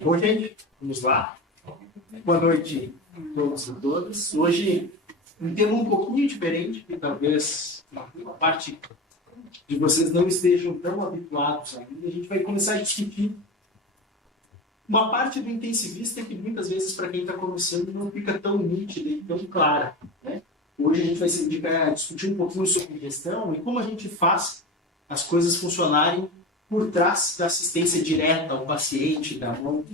Bom, gente, vamos lá. Boa noite a todos e todas. Hoje, um tema um pouquinho diferente, que talvez a parte de vocês não estejam tão habituados ainda. A gente vai começar a discutir uma parte do intensivista que muitas vezes, para quem está começando, não fica tão nítida e tão clara, né? Hoje a gente vai se dedicar a discutir um pouquinho sobre gestão e como a gente faz as coisas funcionarem por trás da assistência direta ao paciente, da mão,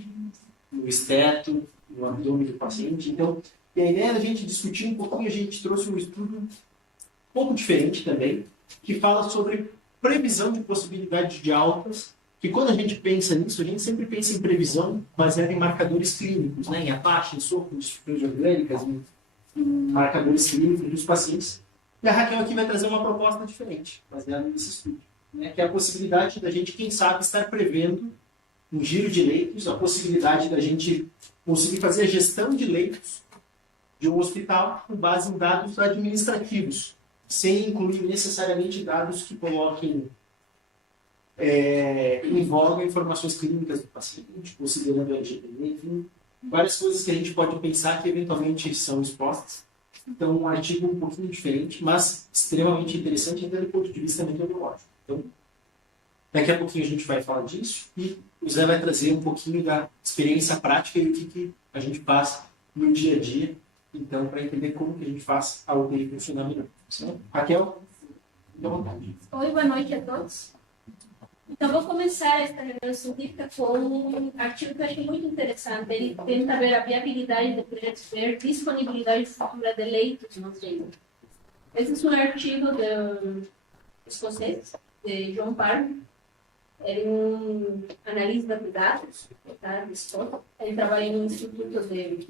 no esteto, no abdômen do paciente. Então, a ideia da gente discutir um pouquinho, a gente trouxe um estudo um pouco diferente também, que fala sobre previsão de possibilidade de altas, que quando a gente pensa nisso, a gente sempre pensa em previsão baseada em marcadores clínicos, né? Em Apache, em sopro, em estruturas orgânicas, em marcadores clínicos dos pacientes. E a Raquel aqui vai trazer uma proposta diferente, baseada nesse estudo, né? Que é a possibilidade da gente, quem sabe, estar prevendo um giro de leitos, a possibilidade da gente conseguir fazer a gestão de leitos de um hospital com base em dados administrativos, sem incluir necessariamente dados que coloquem em voga informações clínicas do paciente, considerando a LGPD, enfim, várias coisas que a gente pode pensar que eventualmente são expostas. Então, um artigo um pouquinho diferente, mas extremamente interessante até do ponto de vista metodológico. Então, daqui a pouquinho a gente vai falar disso e o Zé vai trazer um pouquinho da experiência prática e o que a gente faz no dia a dia, então, para entender como que a gente faz a UTI funcionar melhor. Então, Raquel, fique à vontade. Oi, boa noite a todos. Então, vou começar esta reunião científica com um artigo que eu achei muito interessante. Ele tenta ver a viabilidade de prever disponibilidade futura de leitos no treino. Esse é um artigo escocês, de John Parr. Ele é um analista de dados, tá, de Escócia. Ele trabalha no Instituto de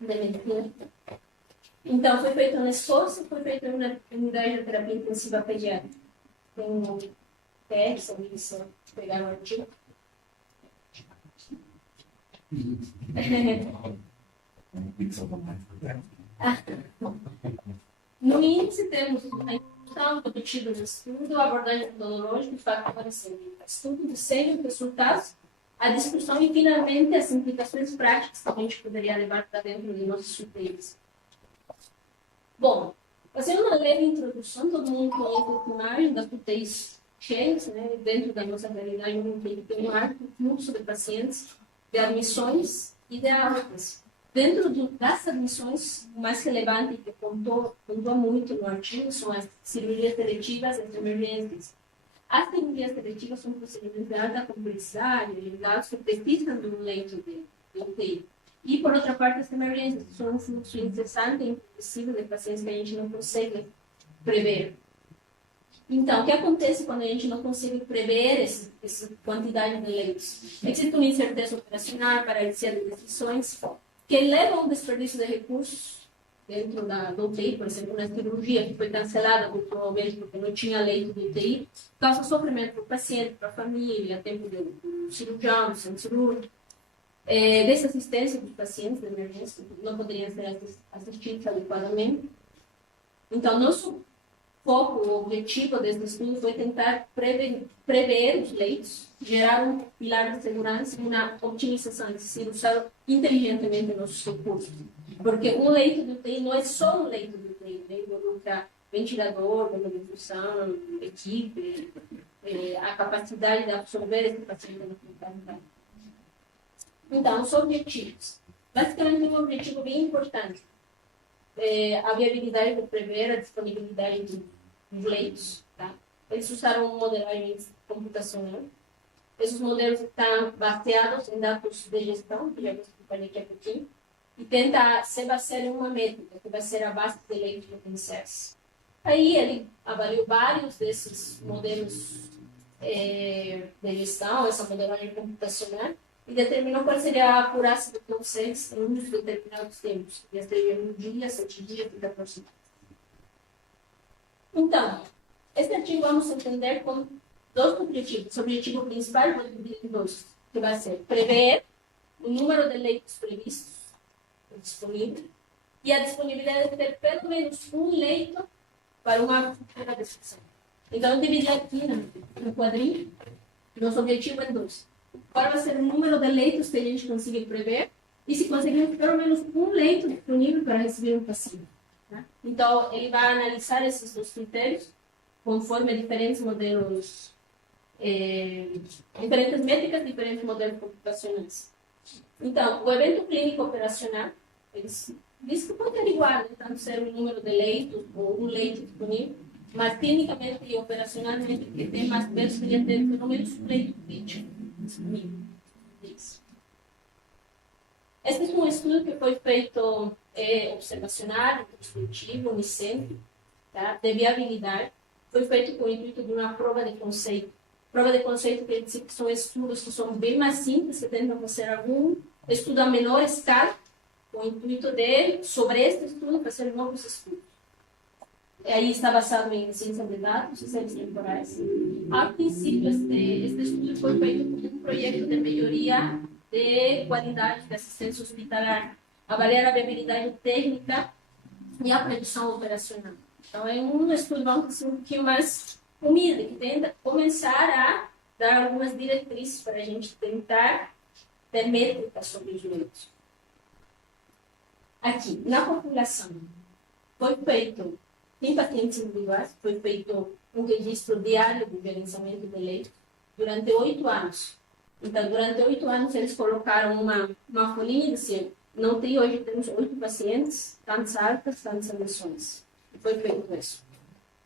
Medicina. Então, foi feito na Escócia, foi feito na unidade de terapia intensiva pediátrica. Tem um teste, se pegar o artigo. No índice, temos a introdução do obtido do estudo, a abordagem metodológica e fatores científicos, estudo de série, resultados, a discussão e, finalmente, as implicações práticas que a gente poderia levar para dentro de nossos UTIs. Bom, fazendo uma leve introdução, todo mundo conhece a imagem das UTIs cheias, né? Dentro da nossa realidade, não tem um alto fluxo de pacientes, de admissões e de altas. Dentro das admissões, o mais relevante que pontua muito no artigo são as cirurgias seletivas e as emergências. As cirurgias seletivas são procedimentos de alta complexidade, ligados que precisam de um leito de UTI. E, por outra parte, as emergências são um fluxo incessante e impossível de pacientes que a gente não consegue prever. Então, o que acontece quando a gente não consegue prever essa quantidade de leitos? Existe uma incerteza operacional, paralisia de decisões, que leva a um desperdício de recursos dentro da UTI, por exemplo, na cirurgia que foi cancelada culturalmente porque não tinha leito de UTI, causa sofrimento para o paciente, para a família, tempo do cirurgião, do centro cirúrgico, desassistência dos pacientes de emergência, não poderiam ser assistidos adequadamente. Então, nosso foco, o objetivo desse estudo foi tentar prever os leitos, gerar um pilar de segurança e uma optimização, é decir, usar inteligentemente nossos recursos. Porque um leito de UTI não é só um leito de UTI, né? Involucra ventilador, difusão, equipe, a capacidade de absorver esse paciente na hospitalidade. Então, os objetivos. Basicamente, um objetivo bem importante. A viabilidade de prever a disponibilidade dos leitos. Tá? Eles usaram modelagem computacional. Esses modelos estão baseados em dados de gestão, que já vou explicar daqui a pouquinho, e tenta se basear em uma métrica, que vai ser a base de leitos potenciais. Aí ele avaliou vários desses modelos de gestão, essa modelagem computacional, e determinou qual seria a acurácia do consenso em uns determinados tempos, que seria 1 dia, 7 dias e 14 dias. Então, esse artigo vamos entender com dois objetivos. O objetivo principal vai dividir em dois, que vai ser prever o número de leitos previstos, disponível, e a disponibilidade de ter pelo menos um leito para uma futura decisão. Então, eu dividi aqui no quadrinho, nosso objetivo é dois. qual vai ser o número de leitos que a gente consegue prever e se conseguimos pelo menos um leito disponível para receber um paciente. Tá? Então, ele vai analisar esses dois critérios conforme diferentes modelos, diferentes métricas, diferentes modelos computacionais. Então, o evento clínico operacional, ele diz que pode averiguar, né, tanto ser o número de leitos ou um leito disponível, mas clinicamente e operacionalmente, o que tem mais peso seria ter pelo menos um leito crítico disponível. Isso. Este é um estudo que foi feito observacional, introspectivo, unicentro, tá, de viabilidade. Foi feito com o intuito de uma prova de conceito. Prova de conceito quer dizer que são estudos que são bem mais simples, que tentam fazer algum estudo a menor escala, com o intuito de, sobre este estudo, fazer novos estudos. Aí está basado em ciência de dados e séries temporais. A princípio, este estudo foi feito como um projeto de melhoria de qualidade da assistência hospitalar, avaliar a viabilidade técnica e a previsão operacional. Então, é um estudo, vamos dizer, um pouquinho mais humilde, que tenta começar a dar algumas diretrizes para a gente tentar ter métricas sobre os leitos. Aqui, na população, foi feito, em pacientes individuais, foi feito um registro diário de gerenciamento de leitos durante 8 anos. Então, durante 8 anos, eles colocaram uma folhinha e diziam, não tem hoje, temos 8 pacientes, tantas altas, tantas admissões. Foi feito isso.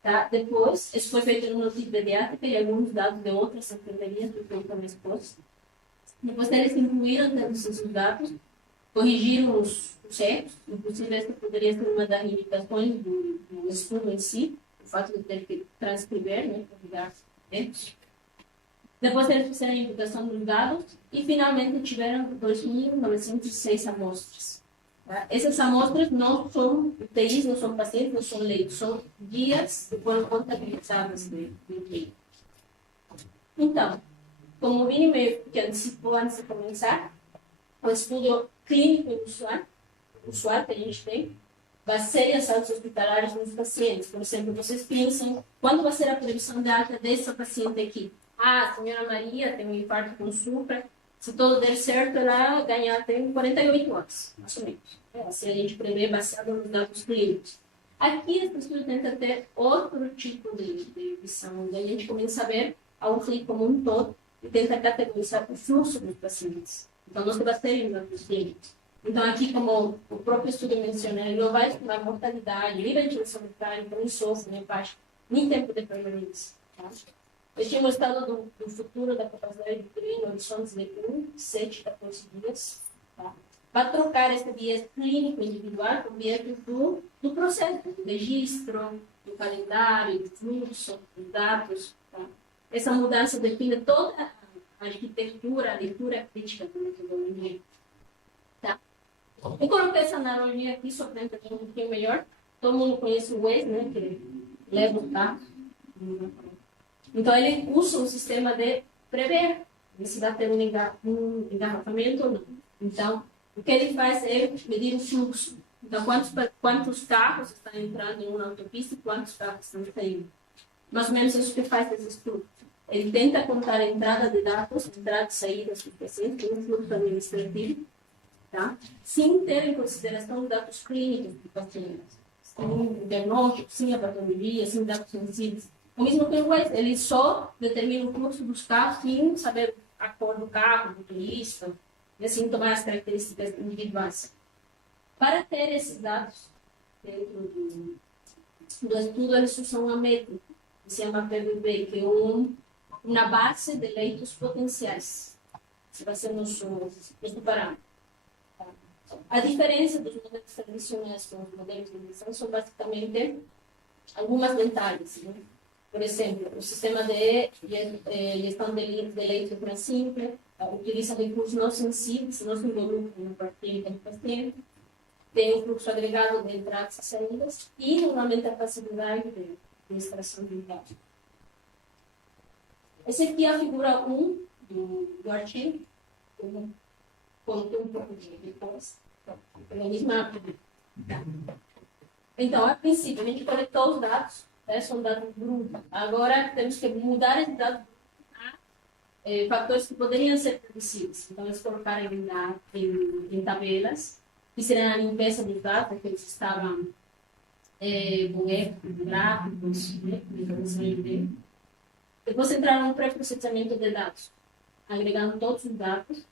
Tá? Depois, isso foi feito no notícia pediátrica e alguns dados de outras enfermarias, foi feito na esposa. Depois, eles incluíram todos esses dados, corrigiram os erros, inclusive essa poderia ser uma das limitações do estudo em si, o fato de ter que transcrever, né, corrigir erros. Depois eles fizeram a imputação dos dados e finalmente tiveram 2.906 amostras. Tá? Essas amostras não são UTIs, não são pacientes, não são leitos, são dias que foram contabilizadas de UTI. Então, como o Vini meio que antecipou antes de começar, o estudo clínico usual que a gente tem, baseia as altas hospitalares nos pacientes. Por exemplo, vocês pensam, quando vai ser a previsão de alta dessa paciente aqui? Ah, a senhora Maria tem um infarto com supra, se tudo der certo, ela ganha até 48 horas, mais ou menos. Assim a gente prevê baseado nos dados clínicos. Aqui, as pessoas tentam ter outro tipo de visão, onde a gente começa a ver a UTI como um todo e tenta categorizar o fluxo dos pacientes. Então, não se baseia em dados clínicos. Então, aqui, como o próprio estudo menciona, ele não vai estudar mortalidade, nível de ventilação metálica, nem sofro, nem baixo, nem tempo de permanência. Tá? Eu tinha mostrado do futuro da capacidade de treino, horizontes de 7 a 14 dias. Tá? Para trocar esse viés clínico individual com o viés do processo, do registro, do calendário, do fluxo, dos dados. Tá? Essa mudança define toda a arquitetura, a leitura crítica da metodologia. Tá? Eu coloquei essa analogia aqui só para entender um pouquinho melhor. Todo mundo conhece o Waze, né? Que leva o carro. Então, ele usa um sistema de prever se vai ter um engarrafamento ou não. Então, o que ele faz é medir o fluxo. Então, quantos carros estão entrando em uma autopista e quantos carros estão saindo. Mais ou menos isso que faz esse estudo. Ele tenta contar a entrada de dados, entrada e saída dos pacientes, um fluxo administrativo, tá? Sem ter em consideração os dados clínicos do paciente. Sem diagnóstico, sem a patologia, sem dados sensíveis. O mesmo que ele só determina o fluxo dos carros sem saber a cor do carro, do turista, e assim tomar as características individuais. Para ter esses dados dentro do estudo, eles usam uma métrica, que se chama PVB, que é uma base de leitos potenciais. Esse vai ser nosso parâmetro. A diferença dos modelos tradicionais com os modelos de medição são basicamente algumas detalhes, né? Por exemplo, o sistema de gestão de leitos mais simples, utiliza recursos não sensíveis, não se involucram na prática do paciente, tem um fluxo agregado de entradas e saídas e, normalmente, a facilidade de extração de dados. Essa aqui é a figura 1 do artigo, eu coloquei um pouco depois, pela mesma. Então, a princípio, a gente coletou os dados, são dados brutos. Agora, temos que mudar esses dados fatores que poderiam ser predecidos. Então, eles colocaram em tabelas, fizeram a limpeza dos dados, que eles estavam com erros gráficos, né, depois entraram no pré-processamento de dados, agregando todos os dados,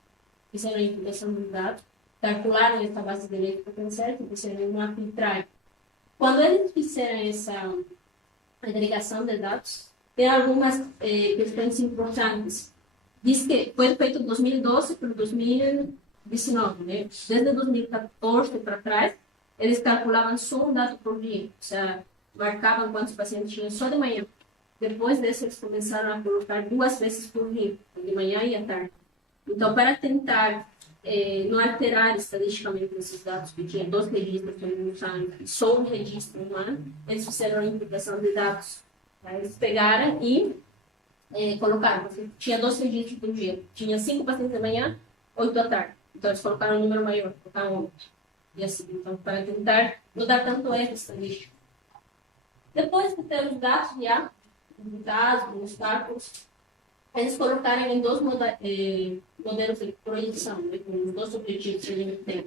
fizeram a imputação dos dados, calcularam essa base de leite potencial e fizeram uma filtragem. Quando eles fizeram essa agregação de dados, tem algumas questões importantes. Diz que foi feito de 2012 para 2019, né? Desde 2014 para trás, eles calculavam só um dado por dia, ou seja, marcavam quantos pacientes tinham só de manhã. Depois disso, eles começaram a colocar 2 vezes por dia, de manhã e à tarde. Então, para tentar não alterar estatisticamente esses dados, que tinha 2 registros e só um registro humano, eles fizeram a imputação de dados. Eles pegaram e colocaram, tinha 2 registros por dia, tinha 5 pacientes de manhã, 8 à tarde. Então, eles colocaram um número maior, colocaram 8. E assim, então, para tentar não dar tanto erro estatístico. Depois de ter os dados já, os cálculos, eles colocaram em 2 modelos de projeção, né, com os 2 objetivos que a gente tem.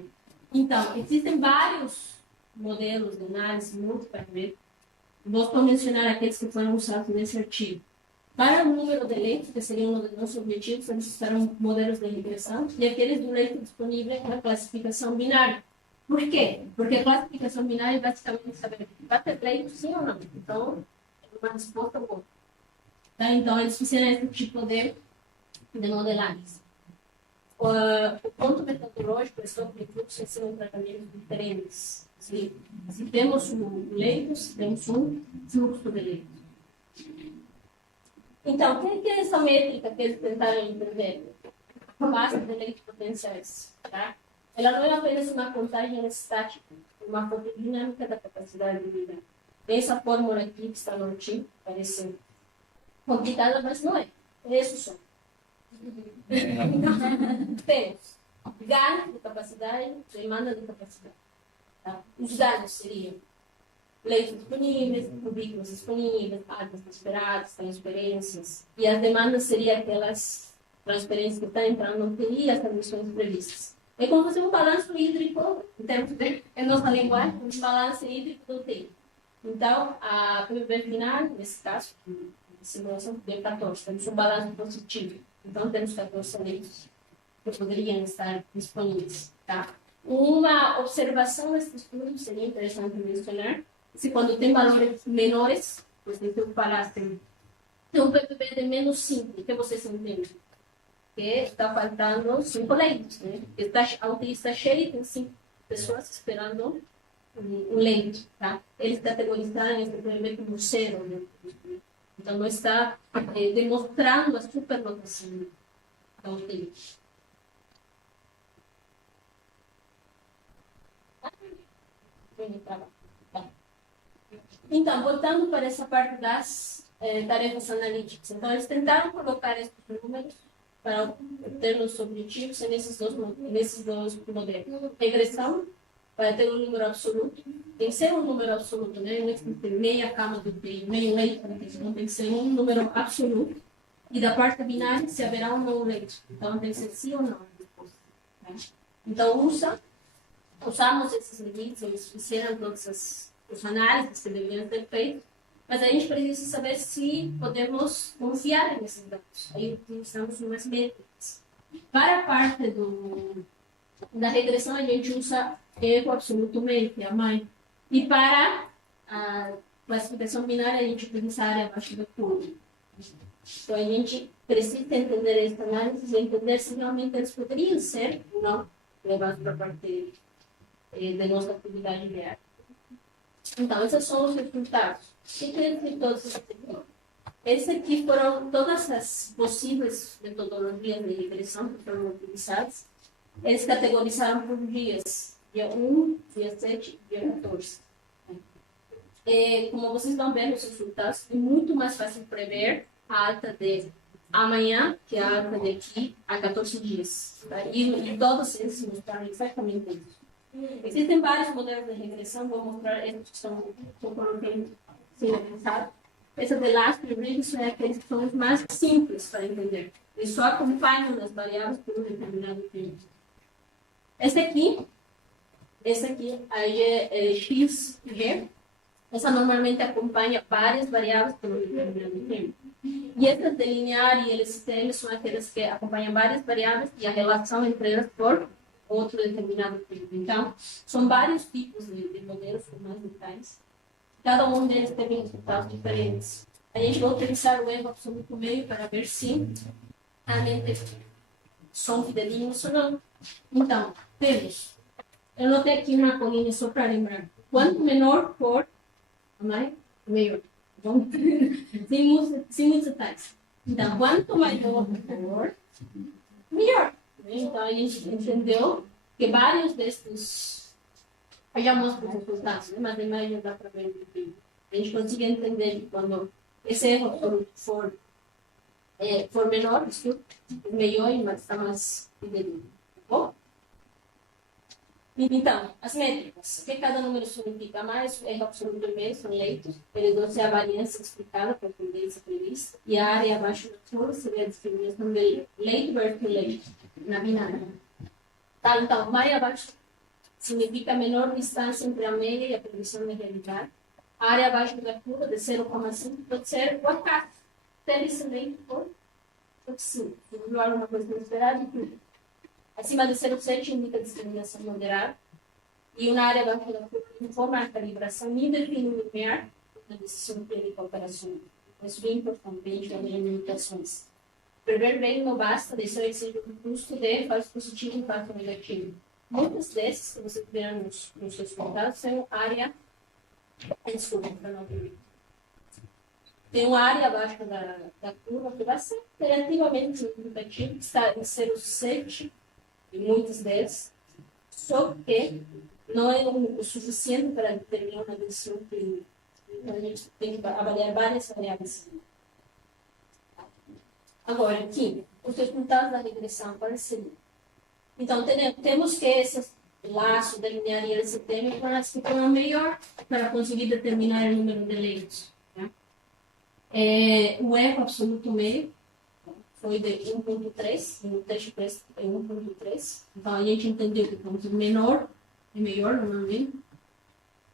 Então, existem vários modelos de análise multiparamétrica. Vou mencionar aqueles que foram usados nesse artigo. Para o número de leitos, que seria um dos nossos objetivos, eles usaram modelos de regressão e aqueles do leito disponível na classificação binária. Por quê? Porque a classificação binária é basicamente saber vai ter leito sim ou não. Então, é uma resposta boa. Tá? Então, eles fizeram esse tipo de modelagem. O ponto metodológico é sobre fluxo são tratamentos diferentes. Se temos um leito, temos um fluxo de leito. Então, o que é essa métrica que eles tentaram entender? Base de leitos potenciais. Tá? Ela não é apenas uma contagem estática, uma fonte dinâmica da capacidade de vida. Essa fórmula aqui que está no artigo parece complicada, mas não é. É isso só. Temos ganho de capacidade, demanda de capacidade. Tá? Os ganhos seriam leitos disponíveis, cubículos disponíveis, áreas esperadas, transferências. E as demandas seriam aquelas transferências que estão entrando no UTI e as transmissões previstas. É como fazer um balanço hídrico, em termos de nossa linguagem, um balanço hídrico do UTI. Então, a PVP final, nesse caso, a simulação deu 14, temos um balanço positivo. Então, temos 14 leitos que poderiam estar disponíveis. Tá? Uma observação desse estudo seria interessante mencionar, se quando tem valores menores, por exemplo, eu falasse, tem um PPB de menos 5, o que vocês entendem? Que está faltando 5 leitos, né? A UTI está cheia e tem 5 pessoas esperando um leito, tá? Eles categorizaram esse PPB como 0, né? Então, não está demonstrando a superlotação da UTI. Então, voltando para essa parte das tarefas analíticas. Então, eles tentaram colocar esses números para obter os objetivos nesses dois modelos. Regressão, para ter um número absoluto. Tem que ser um número absoluto, né? Não tem que ter meia cama do UTI, meio leito, não tem que ser um número absoluto. E da parte binária, se haverá um não leito. Então, tem que ser sim ou não. Né? Então, usamos esses limites, eles fizeram todas as análises que deveriam ter feito, mas a gente precisa saber se podemos confiar nesses dados. Aí utilizamos umas métricas. Para a parte da regressão, a gente usa erro absoluto médio, que é a mãe. E para a classificação binária, a gente utiliza a área abaixo da curva. Então, a gente precisa entender essa análise e entender se realmente eles poderiam ser ou não levados para a parte da nossa atividade diária. Então, esses são os resultados. O que quer dizer todos esses aqui? Esses aqui foram todas as possíveis metodologias de regressão que foram utilizadas. Eles categorizaram por dias. Dia 1, dia 7 e dia 14. Como vocês estão vendo os resultados, é muito mais fácil prever a alta de amanhã que a alta de aqui a 14 dias. Tá? E todos eles mostraram exatamente isso. Existem vários modelos de regressão, vou mostrar esses que são sinalizados. Essa de last regression é aqueles que são os mais simples para entender. Eles só acompanham as variáveis por um determinado tempo. Esse aqui aí é x, g. Essa normalmente acompanha várias variáveis por um determinado tempo. E essas de linear e LSTM são aquelas que acompanham várias variáveis e a relação entre elas por outro determinado tempo. Então, são vários tipos de modelos com mais detalhes. Cada um deles tem resultados diferentes. A gente vai utilizar o erro absoluto meio para ver se realmente são fidedignos ou não. Então, temos. Eu notei aqui uma colinha só para lembrar. Quanto menor for, maior. Bom, sem muitos detalhes. Então, quanto maior for, melhor. Então, a gente entendeu que vários destes. Eu já mostro os resultados, né? Mas demais já dá para ver um pouquinho. A gente consegue entender que quando esse erro for menor, isso é melhor e está mais fidedigno. Tá bom? Então, as métricas. O que cada número significa? Mais o erro absoluto e meio são leitos. Eles vão ser a variância explicada por tendência prevista. E a área abaixo da curva seria a discriminação de leito versus leito, na binária. Tá, então, mais abaixo significa menor distância entre a média e a previsão de realidade. A área abaixo da curva, de 0,5, pode ser o acaso. Ter esse leito por sim. Se alguma coisa inesperada, tudo. Acima de 0,7 indica discriminação moderada. E uma área abaixo da curva informa a calibração indefinido linear na decisão de operação. Isso é bem importante, a gente vai ver limitações. Prever bem não basta, deixar esse custo de falso positivo e falso negativo. Muitos desses, que você tiver nos seus resultados, são área. Desculpa, para não ver. Tem uma área abaixo da curva que vai ser relativamente significativa, que está em 0,7 em muitos deles, só que não é o suficiente para determinar uma decisão clínica. Então, a gente tem que avaliar várias variáveis. Agora, aqui, os resultados da regressão, quais seriam? Então, temos que esses laços da linear e LSTM ficam melhor para conseguir determinar o número de leitos. Né? O erro absoluto meio foi de 1.3, no teste é 1.3. Então, a gente entendeu que quanto menor é melhor, normalmente,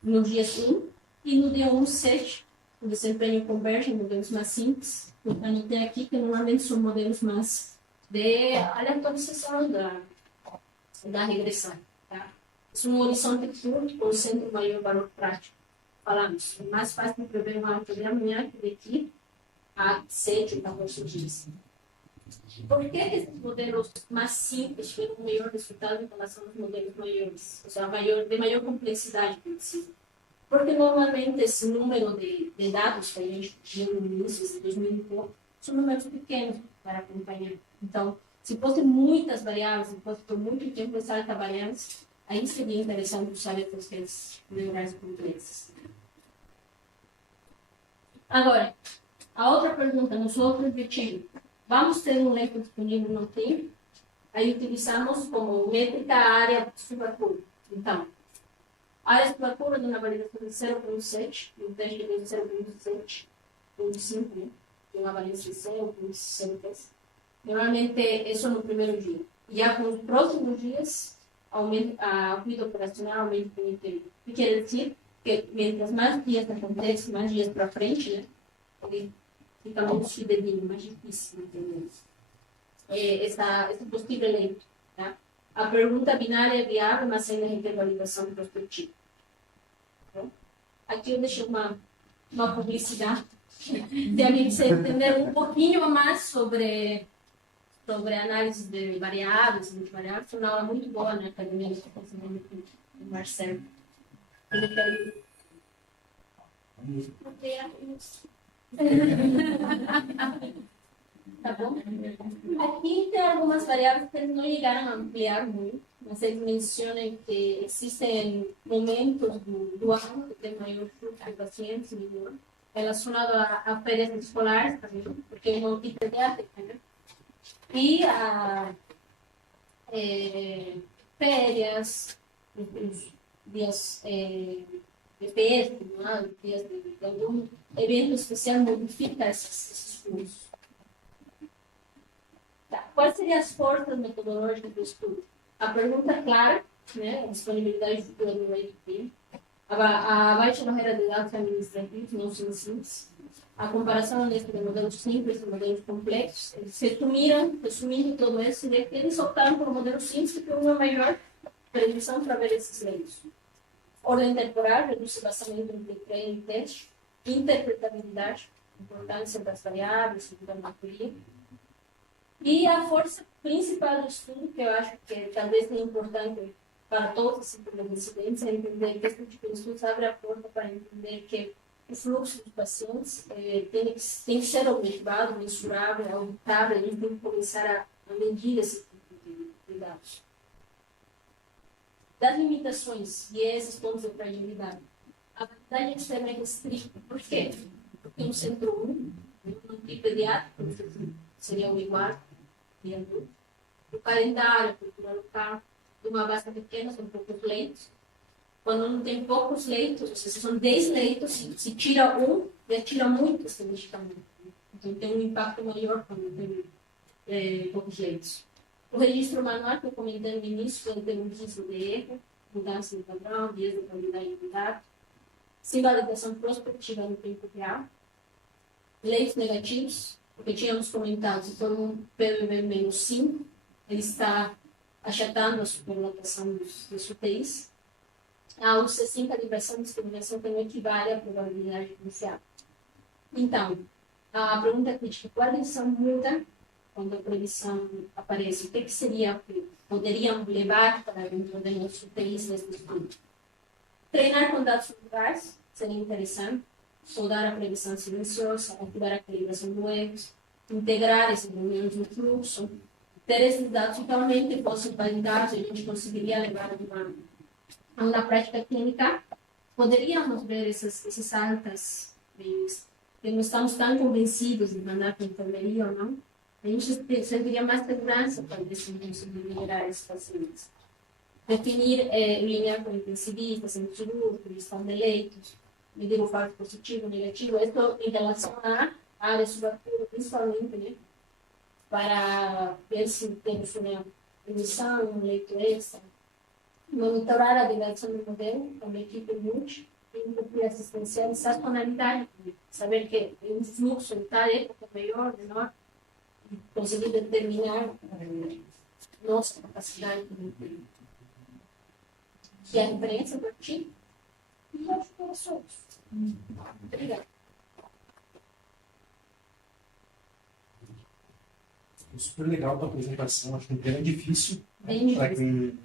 no dia 1. E no dia 1,7, o desempenho converge em modelos mais simples. Eu anotei aqui que normalmente são modelos mais de aleatorização da regressão. Tá? Isso é um horizonte curto, com centro maior valor prático. Falamos, é mais fácil de prever uma alta de amanhã que daqui a 7 ou 14 dias. Por que esses modelos mais simples tiveram um melhor resultado em relação aos modelos maiores? Ou seja, de maior complexidade, porque normalmente esse número de dados que a gente viu no início de 2004 são números pequenos para acompanhar. Então, se fossem muitas variáveis, se fosse por muito tempo estar trabalhando, aí seria interessante usar essas redes neurais complexas. Agora, a outra pergunta, nosso outro objetivo. Vamos ter um leito disponível no tempo? Aí utilizamos como métrica a área subacurva. Então, a área subacurva de uma variação de 0,7 e o teste de 0,7, 0,5, né? Tem uma variação de 0,6. Normalmente, isso no primeiro dia. E já com os próximos dias, a vida operacional aumenta com o tempo. O que quer dizer que, mientras mais dias acontece, mais dias para frente, né? Ele fica menos fidedigno, mais difícil entender esse possível leito. Tá? A pergunta binária é viável, mas ainda requer validação prospectiva. Então, aqui eu deixei uma publicidade de a gente entender um pouquinho mais sobre análise de variáveis, multivariáveis. Foi uma aula muito boa na academia de conhecimento do Marcelo. Tá bom? Aqui tem algumas variáveis que eles não chegaram a ampliar muito, mas eles mencionam que existem momentos do ano que tem maior fluxo de pacientes relacionado a férias escolares também, porque é uma pediátrica, né? E a férias, os dias de festa, dias de algum evento especial modifica esses fluxos. quais seriam as forças metodológicas do estudo? A pergunta é clara, né? A disponibilidade do meio de a baixa barreira de dados administrativos, não são simples, a comparação honesta de modelos simples e modelos complexos. Eles resumindo todo isso, eles optaram por um modelo simples que tem uma maior previsão para ver esses meios. Ordem temporal, reduz o vazamento entre treino e teste, interpretabilidade, importância das variáveis, geometria. E a força principal do estudo, que eu acho que talvez é importante para todos os tipos de incidentes, é entender que esse tipo de estudos abre a porta para entender que o fluxo dos pacientes tem que ser objetivado, mensurável, auditável, a gente tem que começar a medir esse tipo de dados. Das limitações e esses pontos de fragilidade. A validade externa é restrita. Por quê? Porque um centro único, um tipo pediátrico, seria o igual, o calendário, a cultura local, uma base pequena, são poucos leitos. Quando não tem poucos leitos, ou seja, são 10 leitos, se tira um, já tira muito estatisticamente. Então tem um impacto maior quando tem poucos leitos. O registro manual, que eu comentei no início, pode ter um risco de erro, mudança de padrão, dias de qualidade de dados, sem validação prospectiva no tempo real, leitos negativos, porque tínhamos comentado, se for um PVV-5, ele está achatando a superlotação dos UTIs. A UC5, calibração de discriminação, também equivale à probabilidade inicial. Então, a pergunta crítica, qual lição muda quando a previsão aparece? O que seria que poderiam levar para dentro de nossos UTIs nesse estudo? Treinar com dados culturais seria interessante. Soldar a previsão silenciosa, ativar a calibração do erros, integrar esses elementos no fluxo, ter esses dados totalmente fossem validados, a gente conseguiria levar a uma prática clínica. Poderíamos ver essas altas, que não estamos tão convencidos de mandar para a enfermeria ou não, a gente sentiria mais segurança para conseguir melhorar esses pacientes. Definir linhar com intensivistas, centro cirúrgico, gestão de leitos, medir o falso positivo, negativo, isso em relação à área subaqueira, principalmente, né? Para ver se temos uma emissão, um leito extra. Monitorar a dimensão do modelo, com uma equipe multi, e cumprir assistencial e sazonalidade, saber que o fluxo em tal época é maior, menor, e conseguir determinar nossa capacidade de e a referência para ti e acho que nós somos. Obrigada. Super legal a tua apresentação, acho que um tema difícil Bem para quem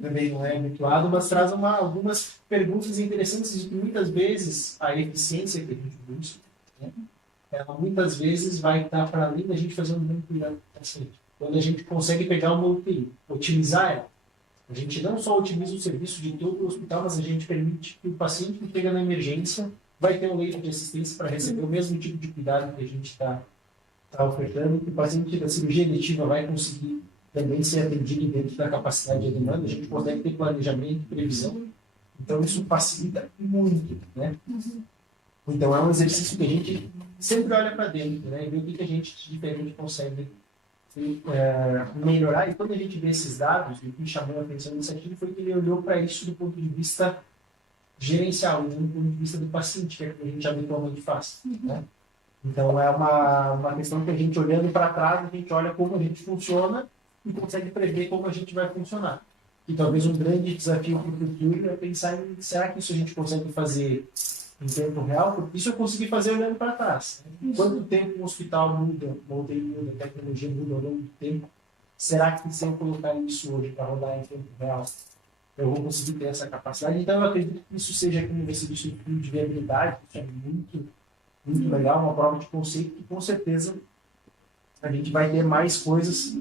também não é habituado, mas traz algumas perguntas interessantes e muitas vezes a eficiência que a gente busca, né, ela muitas vezes vai estar para além da gente fazer um bom cuidado do paciente. Quando a gente consegue pegar uma UTI, otimizar ela, a gente não só otimiza o serviço de todo o hospital, mas a gente permite que o paciente que chega na emergência vai ter um leito de assistência para receber o mesmo tipo de cuidado que a gente está ofertando, que o paciente da cirurgia eletiva vai conseguir também ser atendido dentro da capacidade de demanda, a gente consegue ter planejamento, previsão, então isso facilita muito, né? Então é um exercício que a gente sempre olha para dentro, né? E vê o que a gente de diferente consegue melhorar. E quando a gente vê esses dados, o que me chamou a atenção nesse artigo foi que ele olhou para isso do ponto de vista gerencial, do ponto de vista do paciente, que é o que a gente habitualmente faz, né? Então é uma questão que a gente olhando para trás, a gente olha como a gente funciona e consegue prever como a gente vai funcionar. E talvez um grande desafio para o futuro é pensar em será que isso a gente consegue fazer em tempo real? Porque isso eu consegui fazer olhando para trás, né? Quanto tempo o hospital muda, o UTI muda, a tecnologia muda ao longo do tempo? Será que se eu colocar isso hoje para rodar em tempo real, eu vou conseguir ter essa capacidade? Então eu acredito que isso seja, como você disse, um estudo de viabilidade, isso é muito legal, uma prova de conceito que com certeza a gente vai ter mais coisas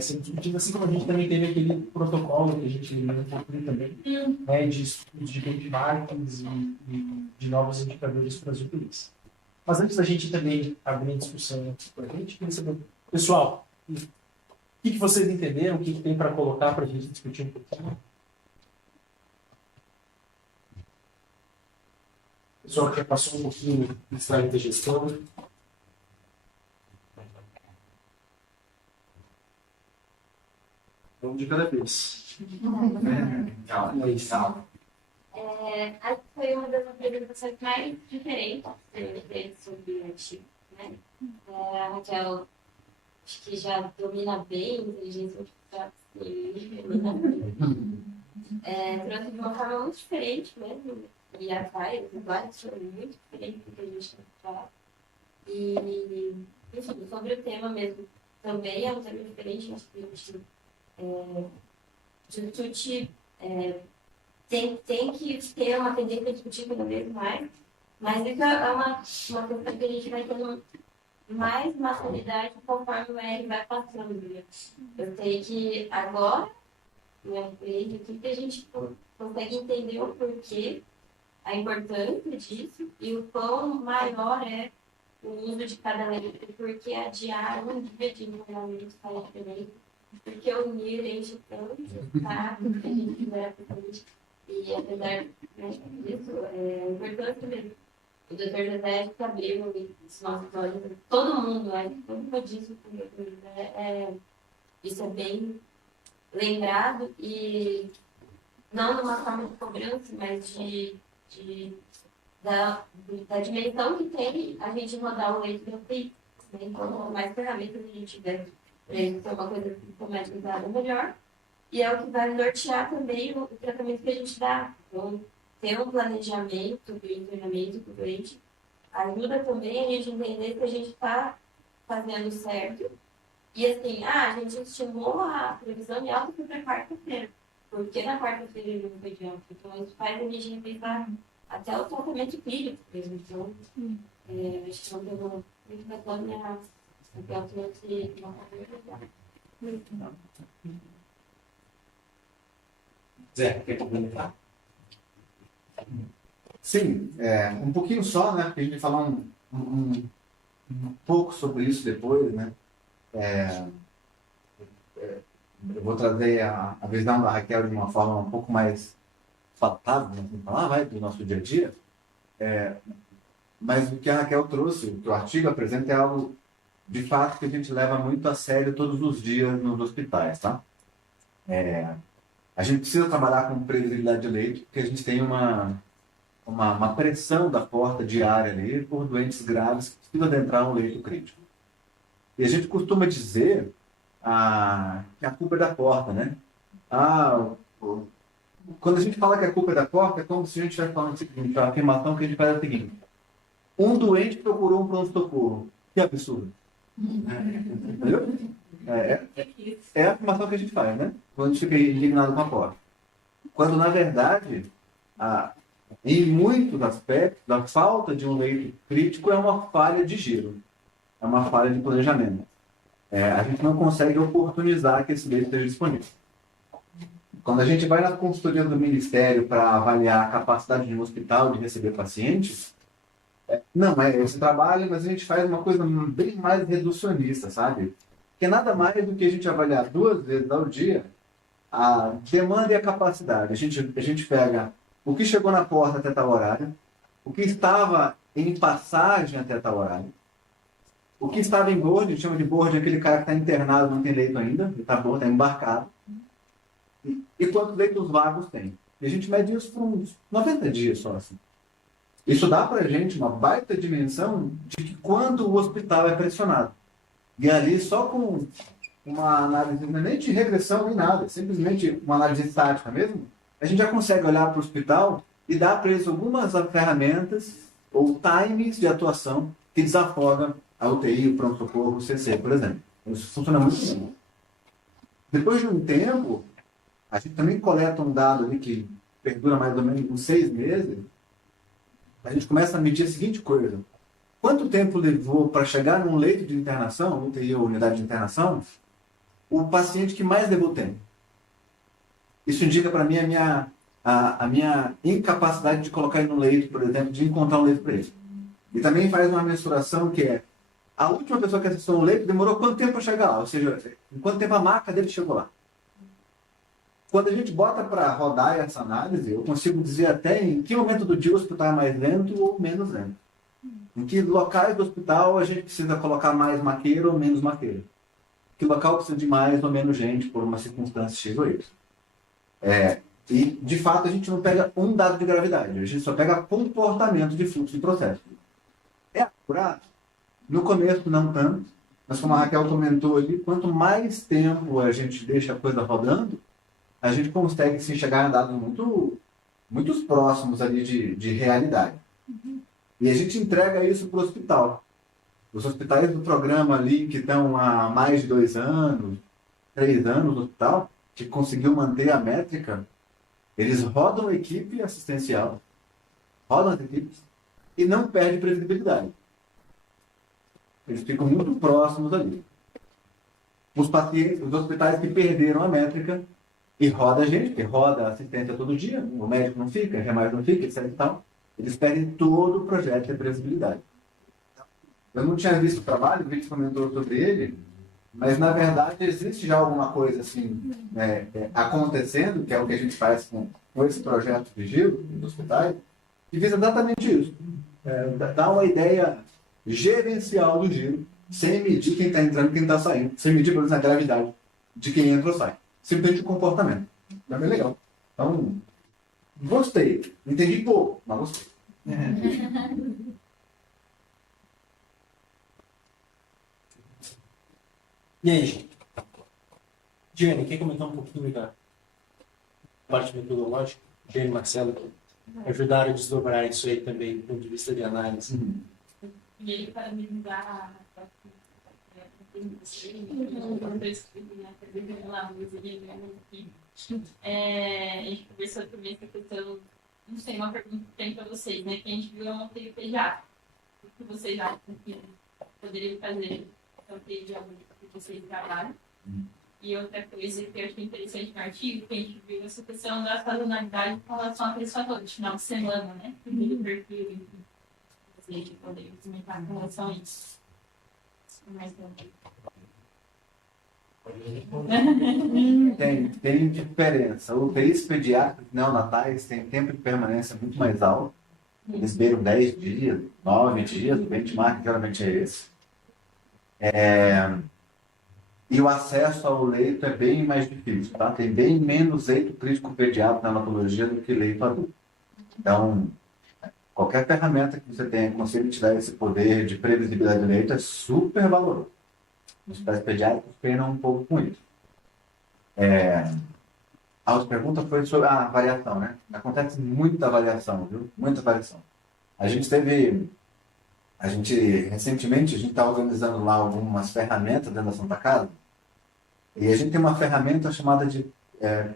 sendo discutidas, assim como a gente também teve aquele protocolo que a gente leu um pouquinho também, né, de estudos de benchmarkings e de novos indicadores para as UTIs. Mas antes da gente também abrir a discussão com a gente, queria saber, pessoal, o que vocês entenderam, o que tem para colocar para a gente discutir um pouquinho? O pessoal que já passou um pouquinho do slide da gestão. um de cada vez. Calma, calma. Acho que foi uma das apresentações mais diferentes que eu fiz sobre o artigo, né? A Raquel, acho que já domina bem a inteligência artificial, domina bem. Trouxe de uma forma muito diferente mesmo, e atrás, vários foram muito diferentes do que a gente tem falado. E, enfim, sobre o tema mesmo, também é um tema diferente, acho que a gente discute. Tem que ter uma tendência a discutir cada vez mais, mas isso é uma questão que a gente vai tendo mais maturidade conforme o R vai passando. Né? Eu sei que agora, né, que a gente consegue entender o porquê, a importância disso e o quão maior é o uso de cada letra, porque adiar um dia de ensinamento faz diferença, porque o NIR enche tanto, tá? Que a gente vai aprender. E apesar disso, é importante mesmo. O Dr. José abriu os nossos olhos, todo mundo, todo mundo disso, isso é bem lembrado e não numa forma de cobrança, mas da dimensão que tem a gente rodar o leite do PI. Então, mais ferramentas a gente tiver para isso ser uma coisa automatizada melhor. E é o que vai nortear também o tratamento que a gente dá. Então, ter um planejamento do internamento do doente ajuda também a gente entender se a gente está fazendo certo. E assim, a gente estimou a previsão de alta para quarta-feira. Por que na quarta-feira ele não foi de alta? Então, isso faz a gente repensar até o tratamento clínico mesmo. Então, acho que é um tema muito bacana até o que muito bom. Zé, quer complementar? Sim, um pouquinho só, né? Porque a gente vai falar um pouco sobre isso depois, né? Eu vou trazer a visão da Raquel de uma forma um pouco mais palatável, né? Falar, do nosso dia a dia. Mas o que a Raquel trouxe, o que o artigo apresenta é algo, de fato, que a gente leva muito a sério todos os dias nos hospitais, tá? A gente precisa trabalhar com previsibilidade de leito, porque a gente tem uma pressão da porta diária ali por doentes graves que precisam adentrar um leito crítico. E a gente costuma dizer que a culpa é da porta, né? Quando a gente fala que a culpa é da porta, é como se a gente estivesse falando o seguinte, a afirmação que a gente faz é a seguinte: um doente procurou um pronto-socorro. Que absurdo. Entendeu? É a afirmação que a gente faz, né? Quando a gente fica indignado com a porta. Quando, na verdade, em muitos aspectos, a falta de um leito crítico é uma falha de giro. É uma falha de planejamento. A gente não consegue oportunizar que esse leito esteja disponível. Quando a gente vai na consultoria do Ministério para avaliar a capacidade de um hospital de receber pacientes, não, é esse trabalho, mas a gente faz uma coisa bem mais reducionista, sabe? Que é nada mais do que a gente avaliar 2 vezes ao dia a demanda e a capacidade. A gente pega o que chegou na porta até tal horário, o que estava em passagem até tal horário, o que estava em board, a gente chama de board aquele cara que está internado, não tem leito ainda, ele está bom, está embarcado, e quantos leitos vagos tem. E a gente mede isso por uns 90 dias só assim. Isso dá para a gente uma baita dimensão de que quando o hospital é pressionado. E ali, só com uma análise, não é nem de regressão nem nada, simplesmente uma análise estática mesmo, a gente já consegue olhar para o hospital e dar para eles algumas ferramentas ou times de atuação que desafogam a UTI, o pronto-socorro, o CC, por exemplo. Isso funciona muito bem. Depois de um tempo, a gente também coleta um dado ali que perdura mais ou menos uns 6 meses, a gente começa a medir a seguinte coisa: quanto tempo levou para chegar num leito de internação, UTI ou unidade de internação, o paciente que mais levou tempo? Isso indica para mim a minha incapacidade de colocar ele no leito, por exemplo, de encontrar um leito para ele. E também faz uma mensuração que é a última pessoa que acessou um leito demorou quanto tempo para chegar lá, ou seja, em quanto tempo a maca dele chegou lá. Quando a gente bota para rodar essa análise, eu consigo dizer até em que momento do dia o hospital é mais lento ou menos lento. Em que locais do hospital a gente precisa colocar mais maqueiro ou menos maqueiro. que local precisa de mais ou menos gente por uma circunstância X ou Y. E, de fato, a gente não pega um dado de gravidade, a gente só pega comportamento de fluxo de processo. É acurado? No começo, não tanto, mas como a Raquel comentou ali, quanto mais tempo a gente deixa a coisa rodando, a gente consegue se chegar a dados muito próximos ali de realidade. E a gente entrega isso para o hospital. Os hospitais do programa ali, que estão há mais de 2 anos, 3 anos no hospital, que conseguiu manter a métrica, eles rodam a equipe assistencial, rodam as equipes e não perdem previsibilidade. Eles ficam muito próximos ali. Os pacientes, os hospitais que perderam a métrica, e roda a gente, porque roda a assistência todo dia, o médico não fica, a enfermagem não fica, etc. E tal, eles perdem todo o projeto de previsibilidade. Eu não tinha visto o trabalho, o Vitor comentou sobre ele, mas na verdade existe já alguma coisa assim acontecendo, que é o que a gente faz com esse projeto de giro dos hospitais, que visa exatamente isso. Dar uma ideia gerencial do giro, sem medir quem está entrando e quem está saindo, sem medir, por exemplo, a gravidade de quem entra ou sai. Simplesmente o comportamento. É bem legal. Então, gostei. Entendi pouco, mas gostei. E aí, gente? Diane, quer comentar um pouquinho da parte metodológica? Diane e Marcelo ajudaram a desdobrar isso aí também, do ponto de vista de análise. E ele parabenizar a gente conversou também essa questão, não sei, uma pergunta que tem para vocês, né? Que a gente viu ontem o pediatra. O que vocês acham que poderiam fazer no pediatra que vocês trabalham? E outra coisa que eu achei interessante no artigo, que a gente viu essa questão da sazonalidade com relação a 3 fatores, final de semana, né? Do perfil, enfim. Vocês poderiam comentar com relação a isso. Tem diferença. UTIs pediátricos neonatais têm tempo de permanência muito mais alto. Eles beiram 10 dias, 9 dias, o benchmark geralmente é esse. E o acesso ao leito é bem mais difícil, tá? Tem bem menos leito crítico pediátrico na hematologia do que leito adulto. Então, qualquer ferramenta que você tenha que consiga te dar esse poder de previsibilidade do leito é super valoroso. Os pais pediátricos penam um pouco com isso. A outra pergunta foi sobre a variação, né? Acontece muita variação, viu? Muita variação. Recentemente, a gente está organizando lá algumas ferramentas dentro da Santa Casa, e a gente tem uma ferramenta chamada de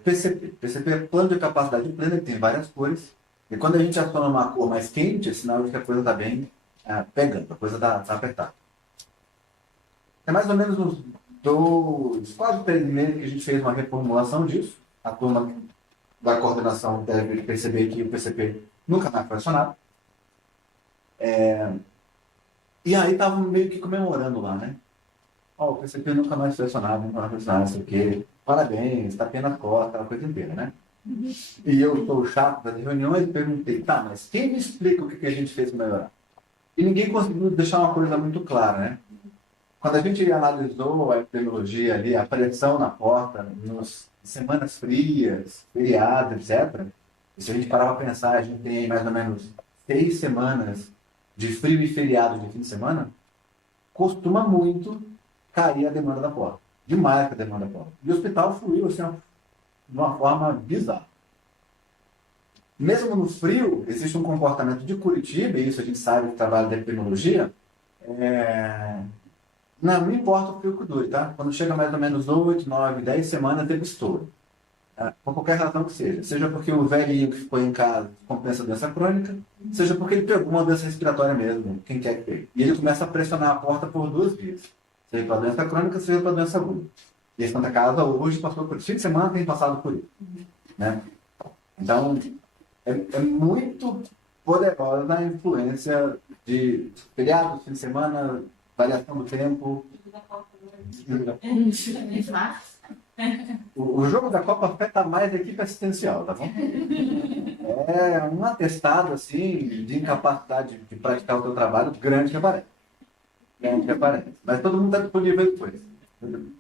PCP. PCP é Plano de Capacidade Plena, que tem várias cores, e quando a gente aciona uma cor mais quente, é sinal de que a coisa está bem pegando, a coisa está apertada. É mais ou menos uns quase 3 meses que a gente fez uma reformulação disso. A turma da coordenação deve perceber que o PCP nunca mais foi acionado. E aí estavam meio que comemorando lá, né? O PCP nunca mais foi acionado, nunca mais foi acionado, não sei o quê. Parabéns, está apenas corta, aquela coisa inteira, né? E eu sou chato das reuniões e perguntei, tá, mas quem me explica o que a gente fez para melhorar? E ninguém conseguiu deixar uma coisa muito clara, né? Quando a gente analisou a epidemiologia ali, a pressão na porta, nas semanas frias, feriados, etc., e se a gente parar para pensar, a gente tem mais ou menos 6 semanas de frio e feriado de fim de semana, costuma muito cair a demanda da porta. Demais a demanda da porta. E o hospital fluiu assim, de uma forma bizarra. Mesmo no frio, existe um comportamento de Curitiba, e isso a gente sabe do trabalho da epidemiologia, não importa o frio que dure, tá? Quando chega mais ou menos 8, 9, 10 semanas, teve estouro. Por qualquer razão que seja. Seja porque o velhinho que ficou em casa compensa a doença crônica, seja porque ele pegou uma doença respiratória mesmo, quem quer que pegue. E ele começa a pressionar a porta por 2 vias. Seja para a doença crônica, seja para a doença aguda. E a Santa Casa hoje passou por isso. Fim de semana tem passado por isso. Né? Então, é muito poderosa a influência de feriados, fim de semana, variação do tempo. O jogo da Copa afeta mais a equipe assistencial, tá bom? É um atestado, assim, de incapacidade de praticar o seu trabalho grande que aparece. Mas todo mundo está disponível depois.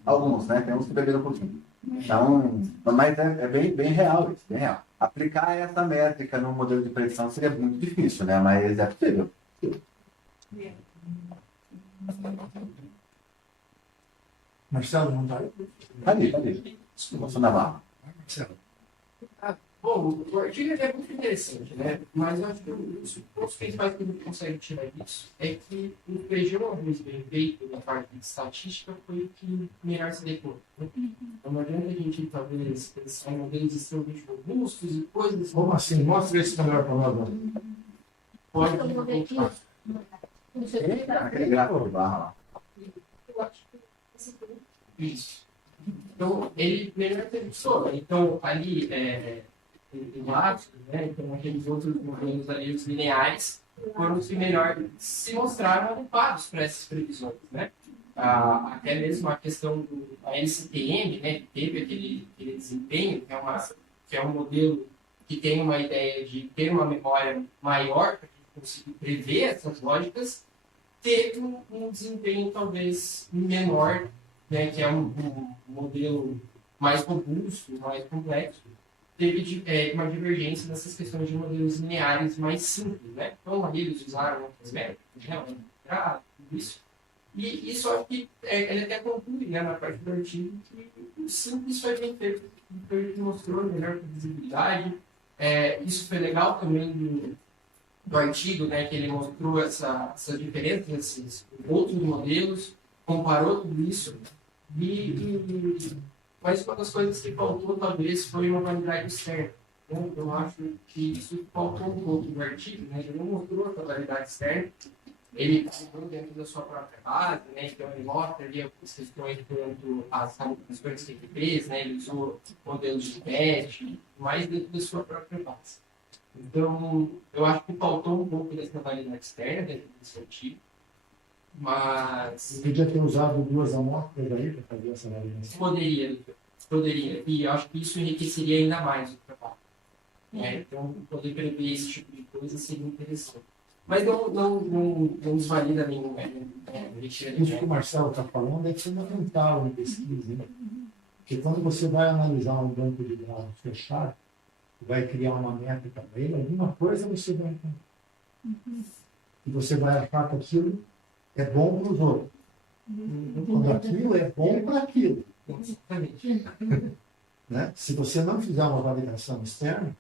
Alguns, né? Tem uns que beberam um pouquinho. Então, mas é bem real isso, bem real. Aplicar essa métrica no modelo de predição seria muito difícil, né? Mas é possível. Marcelo, não está aí? Tá ali. Moção Navarro. Marcelo. Bom, o artigo é muito interessante, né? Mas eu acho que os principais que a gente consegue tirar disso é que o feijão arroz bem feito na parte de estatística foi o que melhor se adequou. Né? Então não adianta a gente talvez pensar em modelos extremamente robustos e coisas. Como assim? Mostra esse melhor para nós. Pode Eu vou ver aqui. voltar. Aquele gráfico de barra lá. Eu acho que isso. Então, ele melhor predição, né? Então, ali, o ácido, né? Então, aqueles outros modelos ali, os lineares, foram os que melhor se mostraram adequados para essas previsões, né? Até mesmo a questão da LCTM, né? Teve aquele desempenho, que é um modelo que tem uma ideia de ter uma memória maior para conseguir prever essas lógicas, teve um desempenho talvez menor, né, que é um modelo mais robusto, mais complexo, teve uma divergência nessas questões de modelos lineares mais simples, né? Então, ali eles usaram outras métricas, né? Tudo isso. E só que ele até conclui, né, na parte do artigo que o simples foi bem feito, ele mostrou melhor visibilidade. Isso foi legal também do artigo, né, que ele mostrou essas diferenças, esses outros modelos, comparou tudo isso. Mas uma das coisas que faltou, talvez, foi uma validade externa. Né? Eu acho que isso faltou um pouco do artigo, né? Ele não mostrou a validade externa. Ele mostrou dentro da sua própria base, né? Então ele mostra ali as questões quanto às questões CQPs, né? Ele usou modelos de teste, mais dentro da sua própria base. Então, eu acho que faltou um pouco dessa validade externa dentro desse artigo. Mas. Podia ter usado 2 amostras aí para fazer essa validação. Poderia. E eu acho que isso enriqueceria ainda mais o trabalho. Então, poder prever esse tipo de coisa seria interessante. Mas não desvalida nenhum. Isso que o Marcelo está falando é fundamental em pesquisa. Né? Porque quando você vai analisar um banco de dados fechado, vai criar uma métrica para ele, alguma coisa você vai encontrar. E você vai achar que aquilo é bom para os outros. Quando aquilo é bom para aquilo. Exatamente. Né? Se você não fizer uma validação externa,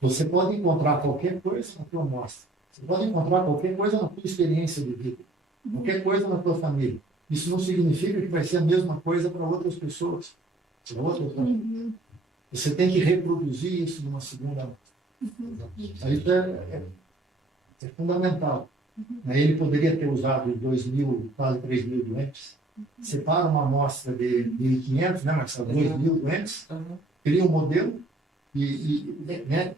você pode encontrar qualquer coisa na tua amostra. Você pode encontrar qualquer coisa na tua experiência de vida. Qualquer coisa na tua família. Isso não significa que vai ser a mesma coisa para outras pessoas. Para outras pessoas. Você tem que reproduzir isso numa segunda amostra. Isso é fundamental. Ele poderia ter usado 2.000, quase 3.000 doentes. Separa uma amostra de 1.500, né, Marcelo? 2.000 doentes, cria um modelo né,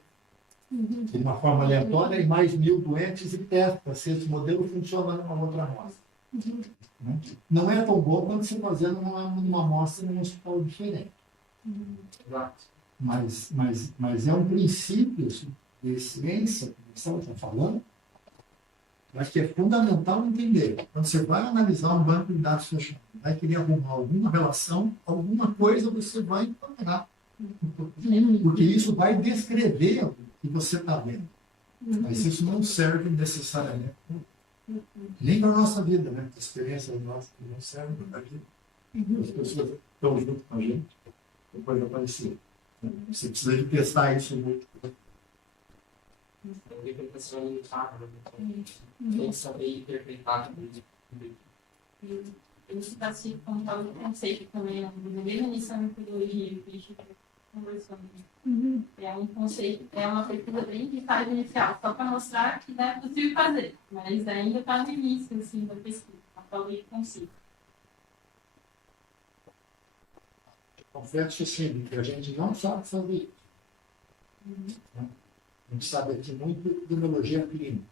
de uma forma aleatória e mais 1.000 doentes e testa se esse modelo funciona numa outra amostra. Não é tão bom quando você fazendo numa amostra num hospital diferente. Mas é um princípio de ciência que você está falando. Acho que é fundamental entender. Quando você vai analisar um banco de dados fechado, vai querer arrumar alguma relação, alguma coisa você vai encontrar. Porque isso vai descrever o que você está vendo. Mas isso não serve necessariamente nem para a nossa vida, né? A experiência nossa não serve para a vida. As pessoas estão junto com a gente, depois vai aparecer. Você precisa de testar isso muito. A interpretação limitada, tem que saber interpretar tudo. Isso está se contando o conceito também, mesmo nisso a metodologia que a gente conversou. É um conceito, é uma pesquisa bem de fase inicial, só para mostrar que é possível fazer, mas ainda está no início assim, da pesquisa, a tal de conceito. Confesso assim, que a gente não sabe fazer isso. A gente sabe aqui muito de epidemiologia clínica.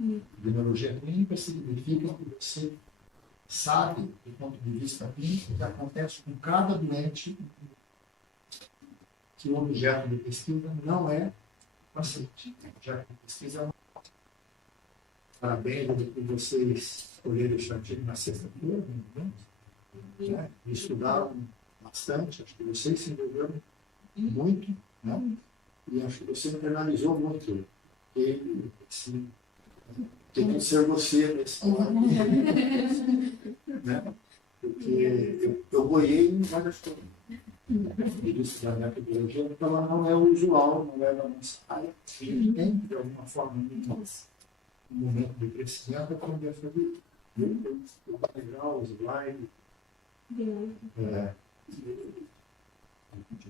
Epidemiologia clínica significa que você sabe, do ponto de vista clínico, o que acontece com cada doente, que o objeto de pesquisa não é o paciente. O objeto de pesquisa é Parabéns por vocês escolherem o Chantilly na sexta-feira, né? Estudaram bastante, acho que vocês se envolveram muito, né? E acho que você internalizou muito. E, assim, tem que ser você nesse né? Porque eu boiei em várias coisas. Isso da metodologia, então ela não é usual, não é da nossa área. A gente tem, de alguma forma, um momento de crescimento, aprender a fazer isso. Legal, os slides. Eu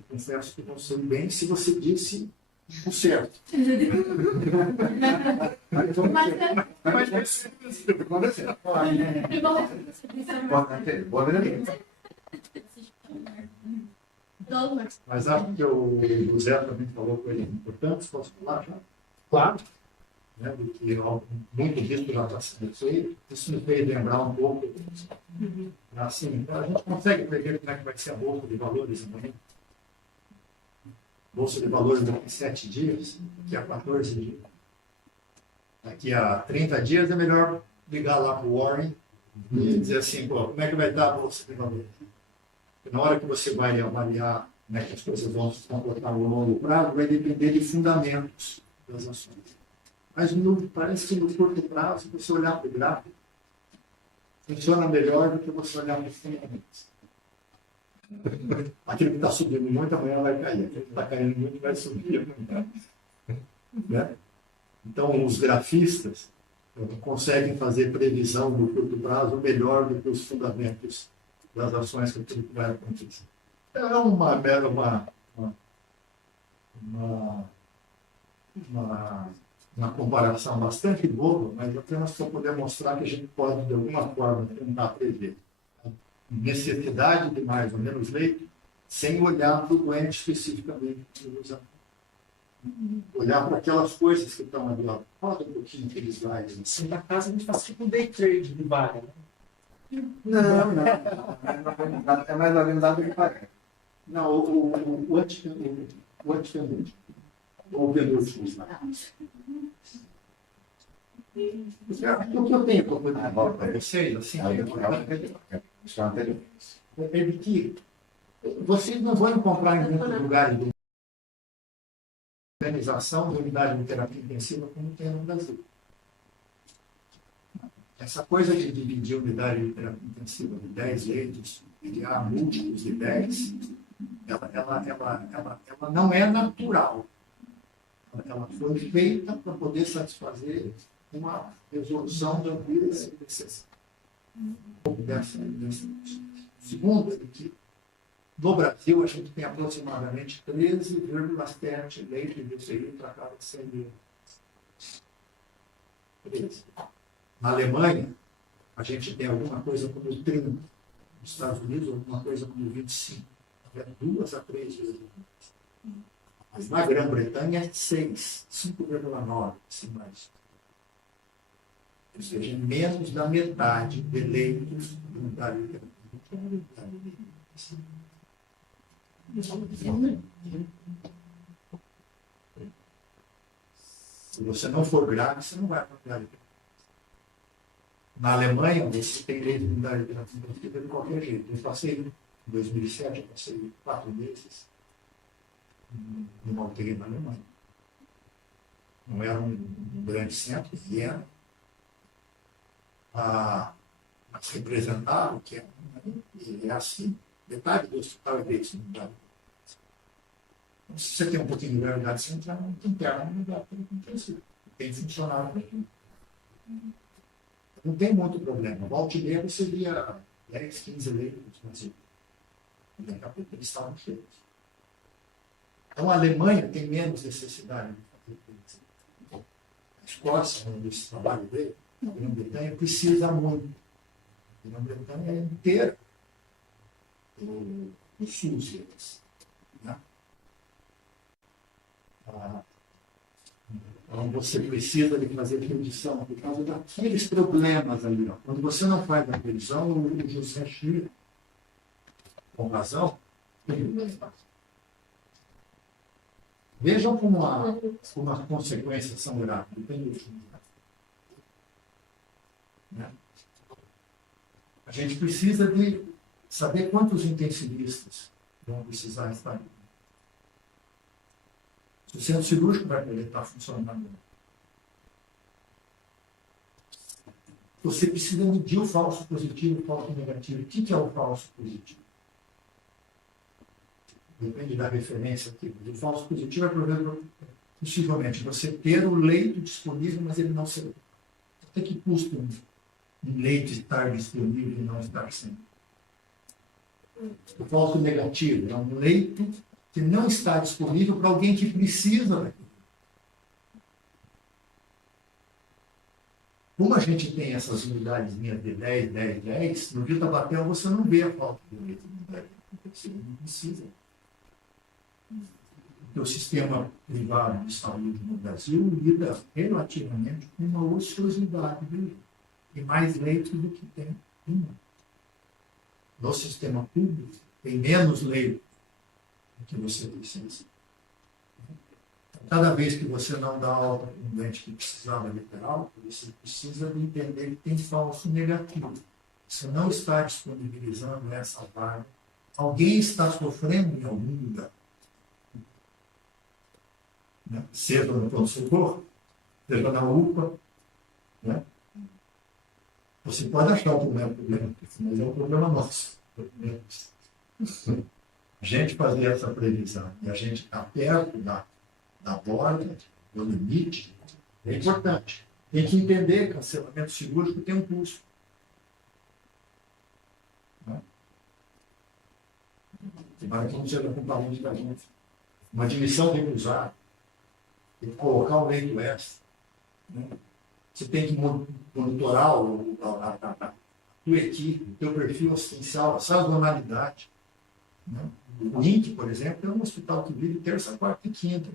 confesso que não sei bem se você disse o certo. Mas acho que o Zé também falou coisas importantes, posso falar já? Claro. Né, do que muito disso já está sendo feito. Isso me fez lembrar um pouco. Assim, a gente consegue prever como é que vai ser a Bolsa de Valores amanhã. Bolsa de Valores daqui a 7 dias, daqui a 14 dias. Daqui a 30 dias é melhor ligar lá para o Warren e dizer assim, pô, como é que vai estar a Bolsa de Valores? Porque na hora que você vai avaliar como é que as coisas vão se comportar no longo prazo, vai depender de fundamentos das ações. Mas parece que no curto prazo, você olhar para o gráfico, funciona melhor do que você olhar para os fundamentos. Aquilo que está subindo muito, amanhã vai cair. Aquilo que está caindo muito, vai subir amanhã. Né? Então, os grafistas conseguem fazer previsão no curto prazo melhor do que os fundamentos das ações que aquilo que vai acontecer. É uma comparação bastante boa, mas apenas para poder mostrar que a gente pode, de alguma forma, tentar prever a necessidade de mais ou menos leito, sem olhar para o doente especificamente. Olhar para aquelas coisas que estão ali, ó. Roda um pouquinho aqueles slides. Assim, na casa a gente faz tipo um day trade de vaga, né? Não. É mais organizado do que parece. Não, o antepenúltimo. O penúltimo slide. O que eu tenho para poder falar para vocês, assim, é de que vocês não vão encontrar em muitos lugares de organização de unidade de terapia intensiva como tem no Brasil. Essa coisa de dividir a unidade de terapia intensiva de 10 leitos, criar múltiplos de 10, ela não é natural. Ela foi feita para poder satisfazer uma resolução da necessidade. Segundo, é que no Brasil a gente tem aproximadamente 13,7 leitos de UTI para cada 100 mil. 13. Na Alemanha, a gente tem alguma coisa como 30. Nos Estados Unidos, alguma coisa como 25. É 2 a 3 vezes. Mas na Grã-Bretanha é 6, 5,9, assim mais. Ou seja, menos da metade de leitos de unidade de terapia. Se você não for grave, você não vai para a unidade de terapia. Na Alemanha, você tem lei de unidade de terapia de qualquer jeito. Eu passei, em 2007, eu passei 4 meses numa UTI na Alemanha. Não era um grande centro, Viena, mas representava o que é assim. Metade do hospital é desse. Então, se você tem um pouquinho de gravidade, você entra interna no lugar. Tem funcionário. Não tem muito problema. Volta e meia você via 10, 15 leitos no Brasil. Daqui a pouco eles estavam cheios. Então, a Alemanha tem menos necessidade de fazer isso. A Escócia, onde esse trabalho veio, a Grã-Bretanha precisa muito. A Grã-Bretanha é inteira o SUS. Né? Então, você precisa de fazer revisão por causa daqueles problemas ali. Ó. Quando você não faz a revisão, o José Chile, com razão, vejam como as consequências são graves. né? A gente precisa de saber quantos intensivistas vão precisar estar ali. O centro cirúrgico vai poder estar funcionando. Você precisa medir o falso positivo e o falso negativo. O que é o falso positivo? Depende da referência aqui. O falso positivo é, possivelmente, você ter o leito disponível, mas ele não ser. Até que custa um leito estar disponível e não estar sendo? O falso negativo é um leito que não está disponível para alguém que precisa daquilo. Como a gente tem essas unidades de 10, 10, 10, no Vita Batel você não vê a falta de leito de 10, porque você não precisa. O sistema privado de saúde no Brasil lida relativamente com uma ociosidade de leito. Tem mais leitos do que tem no sistema público, tem menos leito do que você precisa. Cada vez que você não dá alta para um doente que precisava literal, você precisa de entender que tem falso negativo. Você não está disponibilizando essa vaga. Alguém está sofrendo em algum lugar. Né? Seja no pronto-socorro, seja na UPA. Né? Você pode achar que não é um problema, mas é um problema nosso. A gente fazer essa previsão e a gente está perto da borda, do limite, é importante. Tem que entender que cancelamento cirúrgico tem um custo. Né? Para que não seja comparado da gente. Uma admissão recusada, tem que colocar um leito extra. Né? Você tem que monitorar a tua equipe, o teu perfil assistencial, a sazonalidade. Né? O INC, por exemplo, é um hospital que vive terça, quarta e quinta.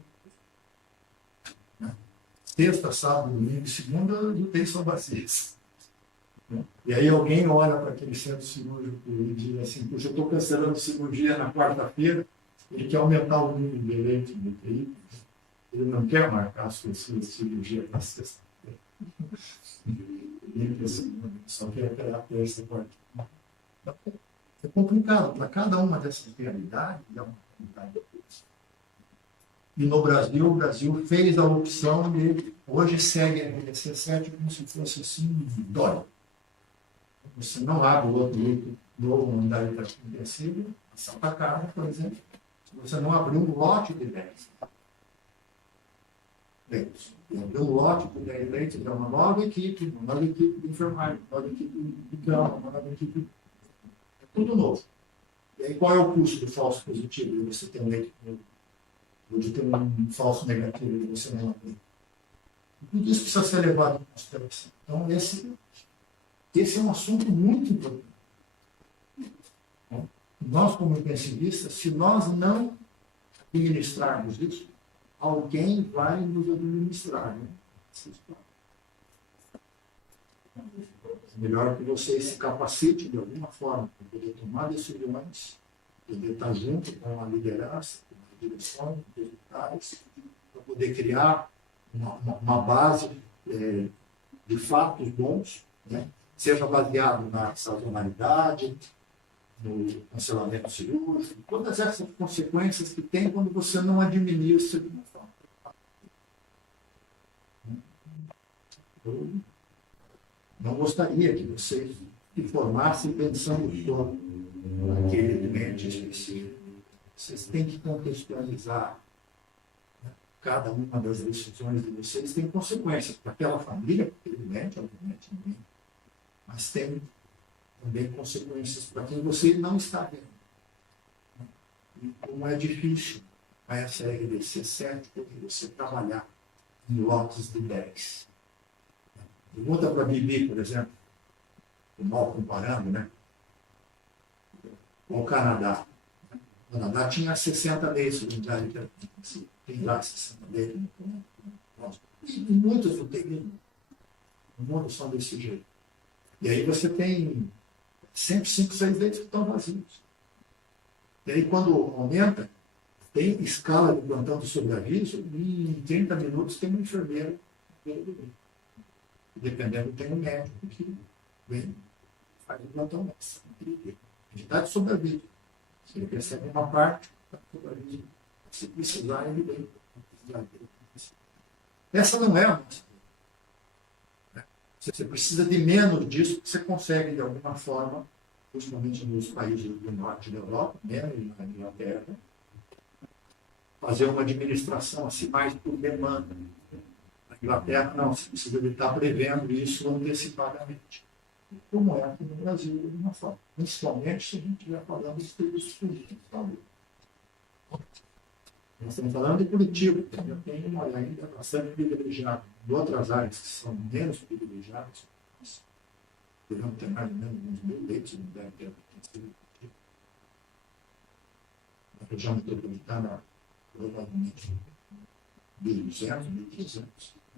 Né? Sexta, sábado, domingo e segunda, UTI são vazias. Né? E aí alguém olha para aquele centro cirúrgico e diz assim, puxa, eu estou cancelando cirurgia na quarta-feira, ele quer aumentar o número de leitos de UTI, ele não quer marcar a sua cirurgia para sexta-feira. Só quer operar terça, quarta. É complicado. Para cada uma dessas realidades, é uma realidade. E no Brasil, o Brasil fez a opção de, hoje segue a RDC 7 como se fosse assim, dói. Você não abre o outro leito novo, uma unidade de intensiva, Santa Casa, por exemplo, se você não abrir um lote de 10 leitos. Abrir um lote de 10 leitos, é uma nova equipe de enfermagem, uma nova equipe de cama, uma nova equipe. É tudo novo. E aí, qual é o custo do falso positivo? Você tem um leito novo. Hoje tem um falso negativo e você não abrir. Tudo isso precisa ser levado em consideração. Então, esse é um assunto muito importante. Nós, como intensivistas, se nós não administrarmos isso, alguém vai nos administrar. Né? Melhor que você se capacite de alguma forma para poder tomar decisões, poder estar junto com a liderança, com a direção, com os resultados, para poder criar uma base de fatos bons, né? Seja baseado na sazonalidade, no cancelamento cirúrgico, todas essas consequências que tem quando você não administra de uma forma. Eu não gostaria que vocês se formassem pensando só naquele doente específico. Vocês têm que contextualizar. Né? Cada uma das decisões de vocês tem consequências para aquela família, para aquele doente, obviamente, também. Mas tem também consequências para quem você não está vendo. E como é difícil a essa RDC 7 porque você trabalhar em lotes de 10. Pergunta para a Bibi, por exemplo, mal comparando, né? Com o Canadá. O Canadá tinha 60 leitos de unidade, tem lá 60 leitos. E muitos UTI no mundo são desse jeito. E aí você tem 105, 6 leitos que estão vazios. E aí quando aumenta, tem escala de plantão de sobreaviso e em 30 minutos tem um enfermeiro. Dependendo, tem um médico que vem, faz o plantão médico. Entidade sobre a vida. Se ele recebe uma parte, sobre a vida. Se precisar, ele vem. Essa não é a nossa. Você precisa de menos disso que você consegue, de alguma forma, principalmente nos países do norte da Europa, menos na Inglaterra, fazer uma administração assim mais por demanda. Na Inglaterra, não, você precisa de estar prevendo isso antecipadamente. Como é aqui no Brasil, de uma forma. Principalmente se a gente estiver falando de serviços políticos. Nós estamos falando de Curitiba, que tem uma ainda bastante privilegiada. Em outras áreas que são menos privilegiadas, devemos ter mais ou menos uns 1.000 leitos, não deve ter acontecido. Na região metropolitana, provavelmente 1.200, 1.300.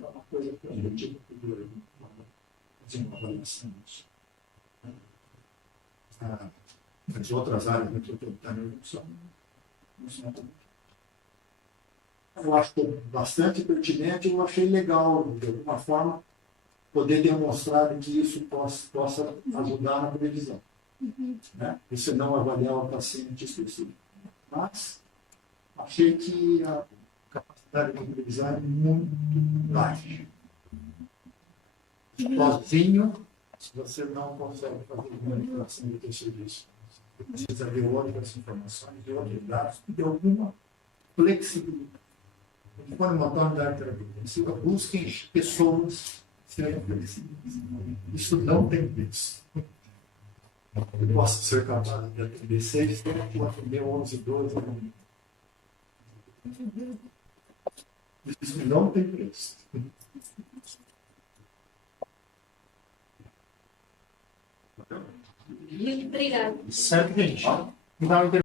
É uma coisa que a gente procura fazer uma avaliação disso. As outras áreas metropolitanas não são. Eu acho bastante pertinente, eu achei legal, de alguma forma, poder demonstrar que isso possa ajudar na previsão. Né? E se não avaliar o paciente específico. Mas achei que a capacidade de previsão é muito baixa. Sozinho, você não consegue fazer manipulação do teu serviço. Você precisa de outras informações, de outros dados, de alguma flexibilidade. Quando uma unidade de terapia intensiva, busquem pessoas que sejam flexíveis. Isso não tem preço. Eu posso ser capaz de atender 6, 7, atender 11, 12. Isso não tem preço. Muito obrigada. Certo, gente? Então,